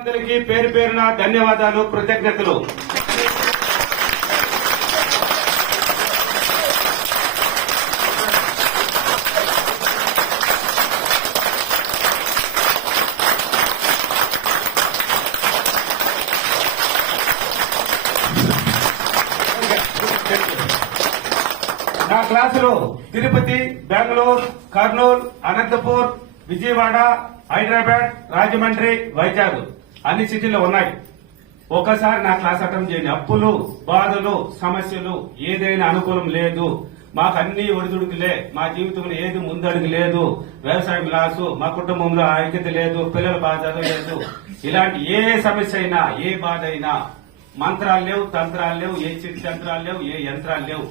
అందరికీ పేరు పేరున ధన్యవాదాలు, కృతజ్ఞతలు. నా క్లాసులో తిరుపతి, బెంగళూరు, కర్నూలు, అనంతపూర్, విజయవాడ, హైదరాబాద్, రాజమండ్రి, వైజాగ్ అన్ని సిటీల్లో ఉన్నాయి. ఒకసారి నా క్లాస్ అటెండ్ చేయండి. అప్పులు, బాధలు, సమస్యలు ఏదైనా అనుకూలం లేదు, మాకు అన్ని ఒడిదుడుకులే, మా జీవితంలో ఏది ముందడుగు లేదు, వ్యవసాయం లాసు, మా కుటుంబంలో ఐక్యత లేదు, పిల్లల బాధ లేదు, ఇలాంటి ఏ సమస్య అయినా ఏ బాధ అయినా మంత్రాలు లేవు, తంత్రాలు లేవు, ఏ చిట్టి తంత్రాలు లేవు, ఏ యంత్రాలు లేవు.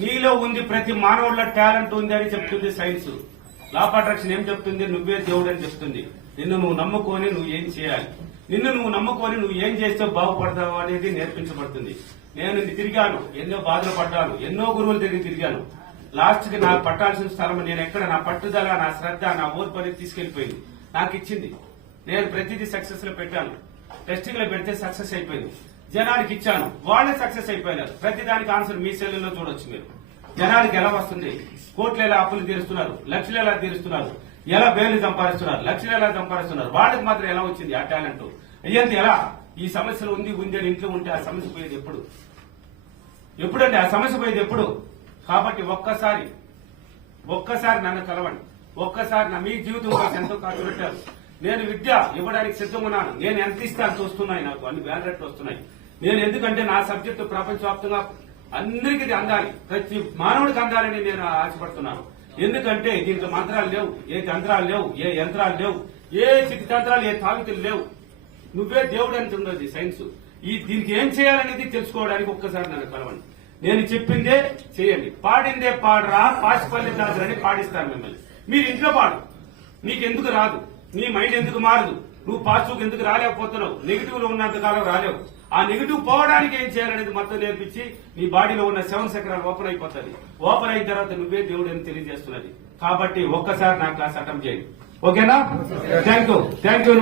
నీలో ఉంది, ప్రతి మానవుల్లో టాలెంట్ ఉంది అని చెప్తుంది సైన్స్. లా ఆఫ్ అట్రాక్షన్ ఏం చెప్తుంది? నువ్వే దేవుడు అని చెప్తుంది. నిన్ను నువ్వు నమ్ముకొని నువ్వు ఏం చేయాలి, నిన్ను నువ్వు నమ్ముకొని నువ్వు ఏం చేస్తే బాగుపడతావు అనేది నేర్పించబడుతుంది. నేను తిరిగాను, ఎన్నో బాధలు పడ్డాను, ఎన్నో గురువుల దగ్గర తిరిగాను. లాస్ట్ కి నాకు పట్టాల్సిన స్థలం నేను ఎక్కడ నా పట్టుదల, నా శ్రద్ధ, నా ఓర్పని తీసుకెళ్లిపోయింది, నాకు ఇచ్చింది. నేను ప్రతిదీ సక్సెస్ లో పెట్టాను. టెస్టింగ్ లో పెడితే సక్సెస్ అయిపోయింది. జనానికి ఇచ్చాను, వాళ్ళే సక్సెస్ అయిపోయినారు. ప్రతి దానికి ఆన్సర్ మీ సెల్లో చూడొచ్చు మీరు. జనానికి ఎలా వస్తుంది? కోట్లు ఎలా అప్పులు తీరుస్తున్నారు, లక్షలు ఎలా తీరుస్తున్నారు, ఎలా బేలు సంపాదిస్తున్నారు, లక్షలు ఎలా సంపాదిస్తున్నారు, వాళ్ళకి మాత్రం ఎలా వచ్చింది ఆ టాలెంట్? అయ్యంత ఎలా? ఈ సమస్యలు ఉంది అని ఇంట్లో ఉంటే ఆ సమస్య పోయేది ఎప్పుడు? ఎప్పుడండి ఆ సమస్య పోయేది ఎప్పుడు? కాబట్టి ఒక్కసారి నన్ను కలవండి. ఒక్కసారి మీ జీవితం కోసం ఎంతో ఖర్చు పెట్టారు. నేను విద్య ఇవ్వడానికి సిద్ధంగా ఉన్నాను. నేను ఎంత ఇస్తే అంత వస్తున్నాయి, నాకు అన్ని వేల రెట్లు వస్తున్నాయి. నేను ఎందుకంటే నా సబ్జెక్టు ప్రపంచవ్యాప్తంగా అందరికీ అందాలి, ప్రతి మానవుడికి అందాలని నేను ఆశపడుతున్నాను. ఎందుకంటే దీంట్లో మంత్రాలు లేవు, ఏ తంత్రాలు లేవు, ఏ యంత్రాలు లేవు, ఏ చిట్టి తంత్రాలు, ఏ తాగుతులు లేవు. నువ్వే దేవుడు అని ఉన్నది సైన్స్. దీనికి ఏం చేయాలనేది తెలుసుకోవడానికి ఒక్కసారి నన్ను కలవండి. నేను చెప్పిందే చేయండి. పాడిందే పాడరా పాచిపల్లి దాసరని పాడిస్తాను మిమ్మల్ని. మీరు ఇంట్లో పాడు, నీకెందుకు రాదు, నీ మైండ్ ఎందుకు మారదు, నువ్వు పాజిటివ్ ఎందుకు రాలేకపోతున్నావు, నెగిటివ్ లో ఉన్నంత కాలం రాలేవు. ఆ నెగిటివ్ పోవడానికి ఏం చేయాలనేది మొత్తం నేర్పించి నీ బాడీలో ఉన్న 7 చక్రాలు ఓపెన్ అయిపోతుంది. ఓపెన్ అయిన తర్వాత నువ్వే దేవుడు అని తెలియజేస్తున్నది. కాబట్టి ఒక్కసారి నా క్లాస్ అటెంప్ట్ చేయండి. ఓకేనా? Thank you.